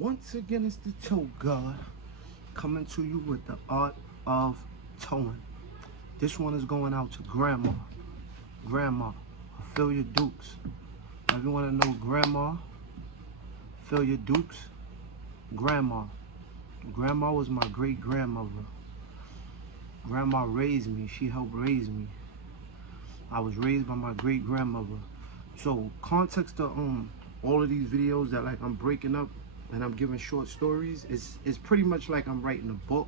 Once again, it's the Toe God coming to you with the art of towing. This one is going out to Grandma, Ophelia Dukes. Everyone know Grandma, Ophelia Dukes, Grandma. Grandma was my great-grandmother. Grandma raised me. She helped raise me. I was raised by my great-grandmother. So context of all of these videos that like I'm breaking up and I'm giving short stories, it's pretty much like I'm writing a book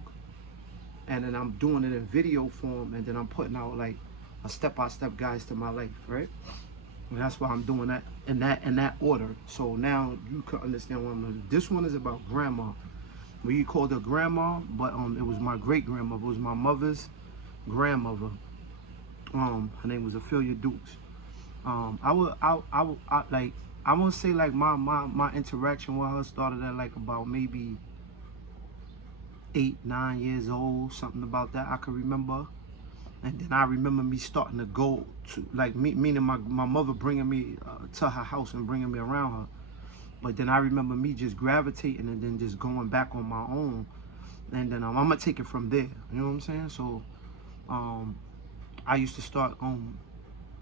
and then I'm doing it in video form and then I'm putting out like a step-by-step guides to my life, right? And that's why I'm doing that in that order. So now you can understand what I'm doing. This one is about Grandma. We called her Grandma, but it was my great-grandmother. It was my mother's grandmother. Her name was Ophelia Dukes. I won't say like my interaction with her started at like about maybe 8, 9 years old, something about that I can remember. And then I remember me starting to go to like meaning my mother bringing me to her house and bringing me around her. But then I remember me just gravitating and then just going back on my own. And then I'm gonna take it from there. You know what I'm saying? So I used to start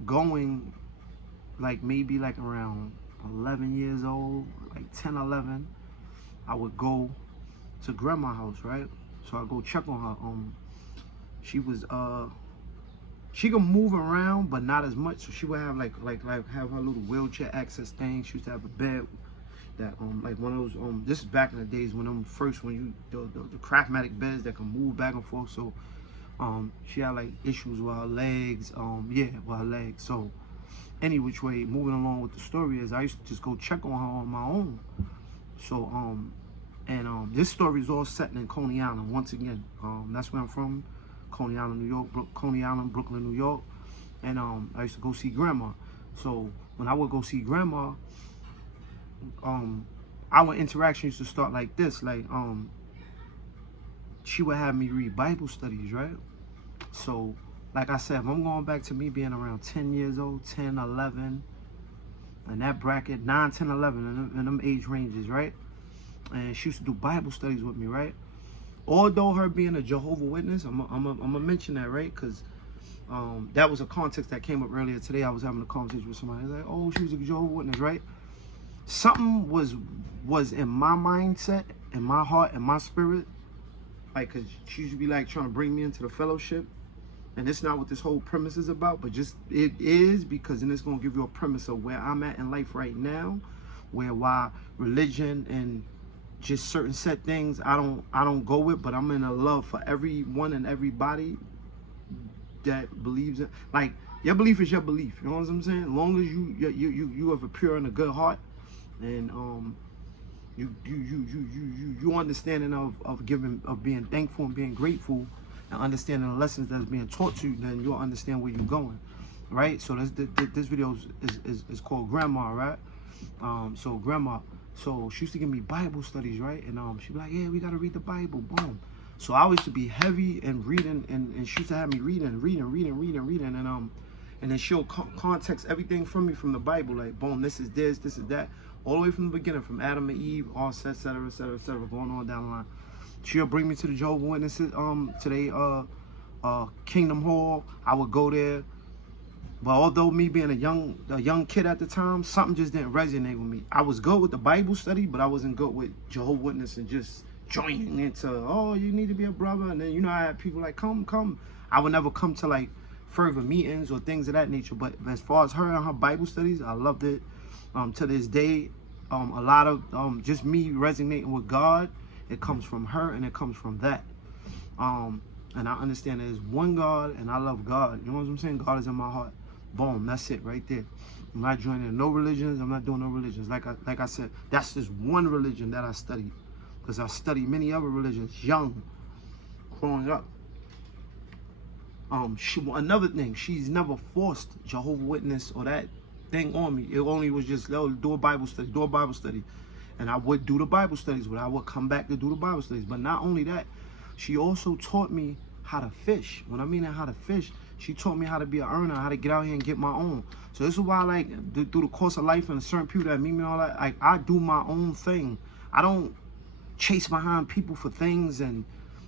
going like maybe like around 11 years old, like 10, 11. I would go to Grandma's house, right? So I go check on her. She was she could move around, but not as much. So she would have like have her little wheelchair access thing. She used to have a bed that like one of those this is back in the days when the Craftmatic beds that can move back and forth. So she had like issues with her legs, with her legs. So any which way, moving along with the story is I used to just go check on her on my own. So this story is all set in Coney Island once again. That's where I'm from, Coney Island, New York, Coney Island, Brooklyn, New York. And I used to go see Grandma. So when I would go see Grandma, our interaction used to start like this, like she would have me read Bible studies, right? So like I said, if I'm going back to me being around 10 years old, 10, 11, and that bracket, 9, 10, 11, in them age ranges, right? And she used to do Bible studies with me, right? Although her being a Jehovah's Witness, I'm gonna mention that, right? Because that was a context that came up earlier today. I was having a conversation with somebody like, oh, she was a Jehovah's Witness, right? Something was in my mindset, in my heart, in my spirit, like, cause she used to be like trying to bring me into the fellowship. And it's not what this whole premise is about, but just it is, because then it's gonna give you a premise of where I'm at in life right now, why religion and just certain set things I don't go with, but I'm in a love for everyone and everybody that believes in, like, your belief is your belief. You know what I'm saying? As long as you have a pure and a good heart, and you understanding of being thankful and being grateful, and understanding the lessons that's being taught to you, then you'll understand where you're going, right? So this video is called Grandma, right? So Grandma, so she used to give me Bible studies, right? And she'd be like, yeah, we gotta read the Bible, boom. So I used to be heavy in reading, and she used to have me reading, and then she'll context everything from me from the Bible, like, boom, this is this is that, all the way from the beginning, from Adam and Eve, all et cetera, et cetera, et cetera, going on down the line. She'll bring me to the Jehovah's Witnesses, to their Kingdom Hall. I would go there. But although me being a young kid at the time, something just didn't resonate with me. I was good with the Bible study, but I wasn't good with Jehovah's Witnesses and just joining into, oh, you need to be a brother. And then, I had people like, come. I would never come to like further meetings or things of that nature. But as far as her and her Bible studies, I loved it. To this day, a lot of just me resonating with God, it comes from her and it comes from that. And I understand there's one God and I love God. You know what I'm saying? God is in my heart. Boom, that's it right there. I'm not joining no religions. I'm not doing no religions. Like I said, that's just one religion that I studied, because I studied many other religions young, growing up. Another thing, she's never forced Jehovah's Witness or that thing on me. It only was just, do a Bible study. And I would do the Bible studies, but I would come back to do the Bible studies. But not only that, she also taught me how to fish. When I mean how to fish, she taught me how to be an earner, how to get out here and get my own. So this is why, like, through the course of life and certain people that meet me and all that, like, I do my own thing. I don't chase behind people for things and,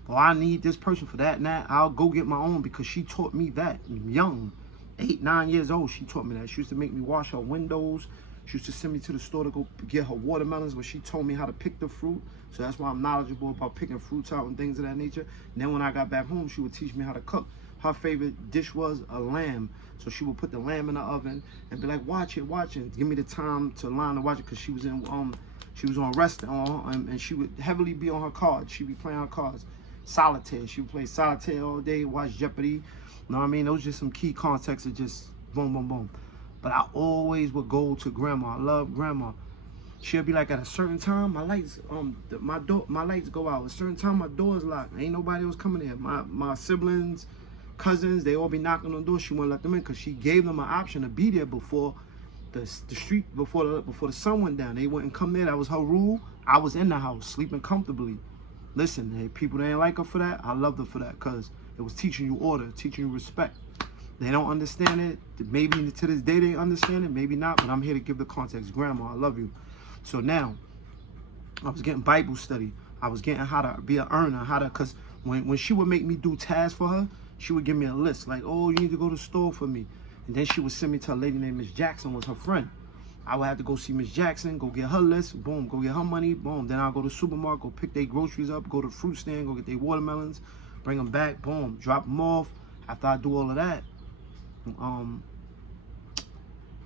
oh, I need this person for that and that. I'll go get my own, because she taught me that young, 8, 9 years old. She taught me that. She used to make me wash her windows. She used to send me to the store to go get her watermelons, but she told me how to pick the fruit. So that's why I'm knowledgeable about picking fruits out and things of that nature. And then when I got back home, she would teach me how to cook. Her favorite dish was a lamb. So she would put the lamb in the oven and be like, watch it, watch it. Give me the time to learn to watch it, because she was on rest, and she would heavily be on her cards. She'd be playing her cards. Solitaire. She would play solitaire all day, watch Jeopardy. You know what I mean? Those are just some key contexts of just boom, boom, boom. But I always would go to grandma. I love grandma. She'll be like, at a certain time, my lights go out. At a certain time, my door's locked. Ain't nobody else coming in. My siblings, cousins, they all be knocking on the door. She wouldn't let them in, because she gave them an option to be there before the street, before the sun went down. They wouldn't come there. That was her rule. I was in the house, sleeping comfortably. Listen, hey, people that ain't like her for that, I loved her for that, because it was teaching you order, teaching you respect. They don't understand it. Maybe to this day they understand it, maybe not, but I'm here to give the context. Grandma, I love you. So now, I was getting Bible study. I was getting how to be an earner, because when she would make me do tasks for her, she would give me a list, like, oh, you need to go to the store for me. And then she would send me to a lady named Miss Jackson, was her friend. I would have to go see Miss Jackson, go get her list, boom, go get her money, boom. Then I'll go to the supermarket, go pick their groceries up, go to the fruit stand, go get their watermelons, bring them back, boom, drop them off. After I do all of that,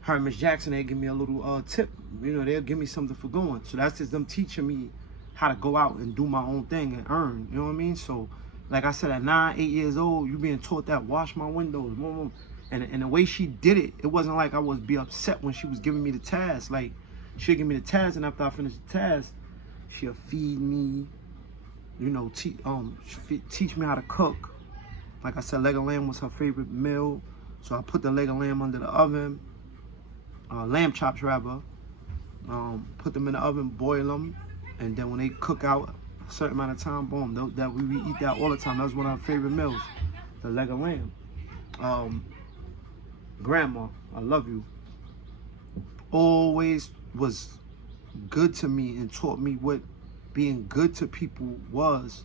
her and Miss Jackson, they give me a little tip. You know, they'll give me something for going. So that's just them teaching me how to go out and do my own thing and earn. You know what I mean? So, like I said, at 9, 8 years old, you being taught that, wash my windows, boom, boom. And the way she did it, it wasn't like I was be upset when she was giving me the task. Like, she'll give me the task, and after I finish the task, she'll feed me, you know, teach me how to cook. Like I said, leg of lamb was her favorite meal. So I put the leg of lamb under the oven, lamb chops rather, put them in the oven, boil them, and then when they cook out a certain amount of time, boom, we eat that all the time. That was one of her favorite meals, the leg of lamb. Grandma, I love you. Always was good to me and taught me what being good to people was.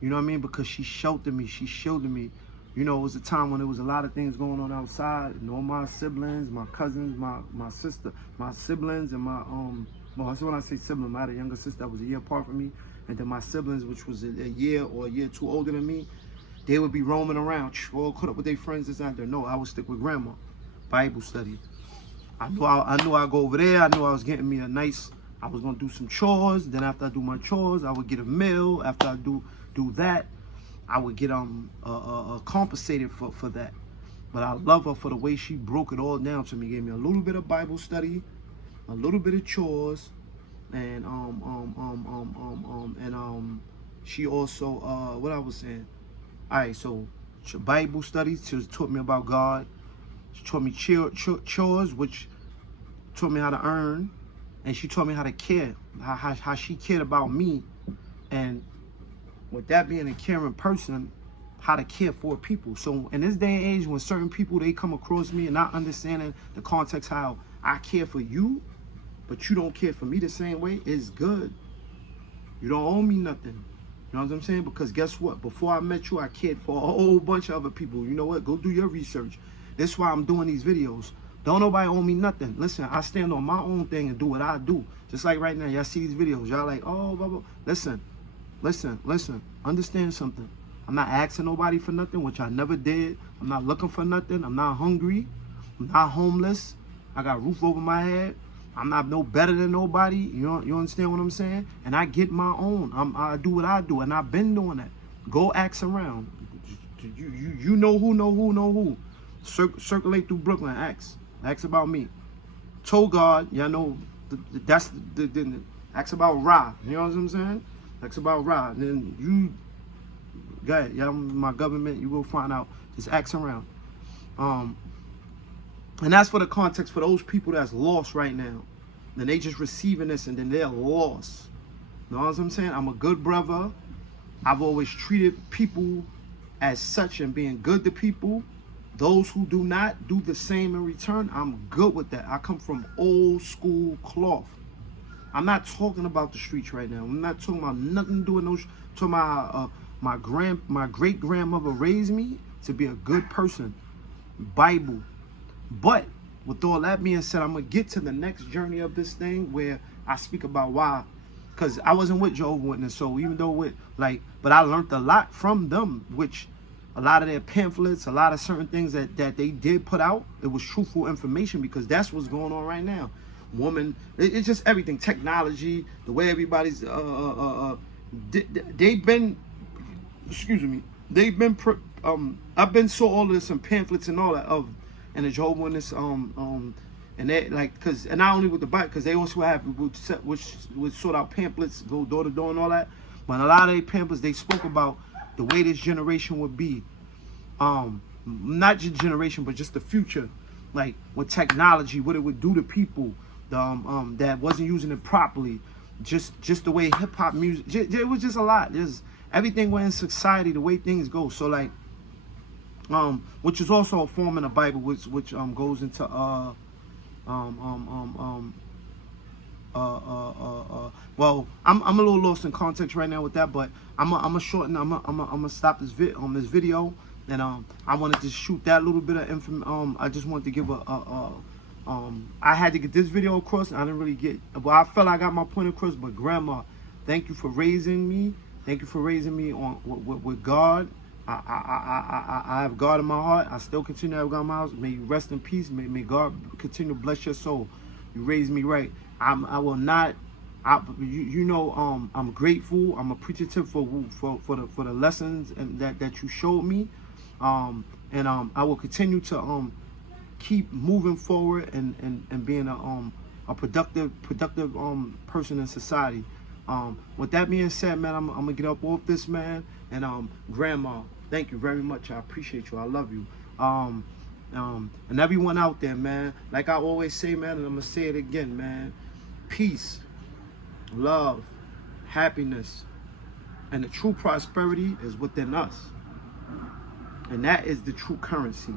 You know what I mean? Because she sheltered me, she shielded me. You know, it was a time when there was a lot of things going on outside, and all my siblings, my cousins, my sister, my siblings, and my well, that's when I say siblings. I had a younger sister that was a year apart from me, and then my siblings, which was a year or a year too older than me, they would be roaming around, all caught up with their friends this and that. No, I would stick with grandma. Bible study. I knew I'd go over there. I knew I was getting me a nice, I was gonna do some chores. Then after I do my chores, I would get a meal. After I do that, I would get compensated for that. But I love her for the way she broke it all down to me. Gave me a little bit of Bible study, a little bit of chores, and she also what I was saying. All right, so Bible studies. She taught me about God. She taught me chores, which taught me how to earn, and she taught me how to care. How she cared about me, and with that being a caring person, how to care for people. So in this day and age, when certain people, they come across me and not understanding the context how I care for you, but you don't care for me the same way, it's good. You don't owe me nothing. You know what I'm saying? Because guess what? Before I met you, I cared for a whole bunch of other people. You know what? Go do your research. That's why I'm doing these videos. Don't nobody owe me nothing. Listen, I stand on my own thing and do what I do. Just like right now, y'all see these videos. Y'all like, oh, blah, blah. Listen. Understand something. I'm not asking nobody for nothing, which I never did. I'm not looking for nothing. I'm not hungry. I'm not homeless. I got a roof over my head. I'm not no better than nobody. You understand what I'm saying? And I get my own. I do what I do, and I've been doing that. Go ask around. You know who. Circulate through Brooklyn. Ask about me. Told God, y'all know that's the ask about Ra. You know what I'm saying? Ask about Ra. And then you, go ahead. Y'all, my government. You will find out. Just ask around. And that's for the context for those people that's lost right now. Then they just receiving this and then they're lost. You know what I'm saying? I'm a good brother. I've always treated people as such and being good to people. Those who do not do the same in return, I'm good with that. I come from old school cloth. I'm not talking about the streets right now. I'm not talking about nothing doing no. Talking about my great grandmother raised me to be a good person. Bible. But with all that being said, I'm gonna get to the next journey of this thing where I speak about why. Because I wasn't with Jehovah's Witness, so even though but I learned a lot from them, which a lot of their pamphlets, a lot of certain things that they did put out, it was truthful information, because that's what's going on right now. Woman, it's just everything, technology, the way everybody's they've been, excuse me, they've been I've been saw all of this in pamphlets and all that and the Jehovah's Witness and they and not only with the Bible, because they also have would sort out pamphlets, go door to door and all that. But a lot of their pamphlets, they spoke about the way this generation would be, not just generation, but just the future, like with technology, what it would do to people, that wasn't using it properly, just the way hip hop music, it was just a lot. There's everything went in society, the way things go. So like, which is also a form in the Bible, which goes into well, I'm a little lost in context right now with that, but I'm gonna stop this video, and I wanted to shoot that little bit of information. I just wanted to give I had to get this video across, and I didn't really get, well, I felt I got my point across. But Grandma, thank you for raising me. Thank you for raising me on with God. I have God in my heart. I still continue to have God in my house. May you rest in peace. May God continue to bless your soul. You raised me right. I will not. You know, I'm grateful. I'm appreciative for the lessons and that you showed me. And I will continue to keep moving forward and being a productive person in society. With that being said, man, I'm gonna get up off this, man. And Grandma, thank you very much. I appreciate you. I love you. And everyone out there, man, like I always say, man, and I'm gonna say it again, man. Peace, love, happiness, and the true prosperity is within us. And that is the true currency.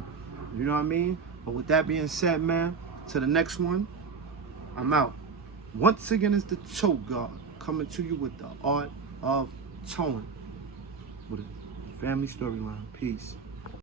You know what I mean? But with that being said, man, to the next one, I'm out. Once again, it's the Toe God coming to you with the art of towing with a family storyline. Peace.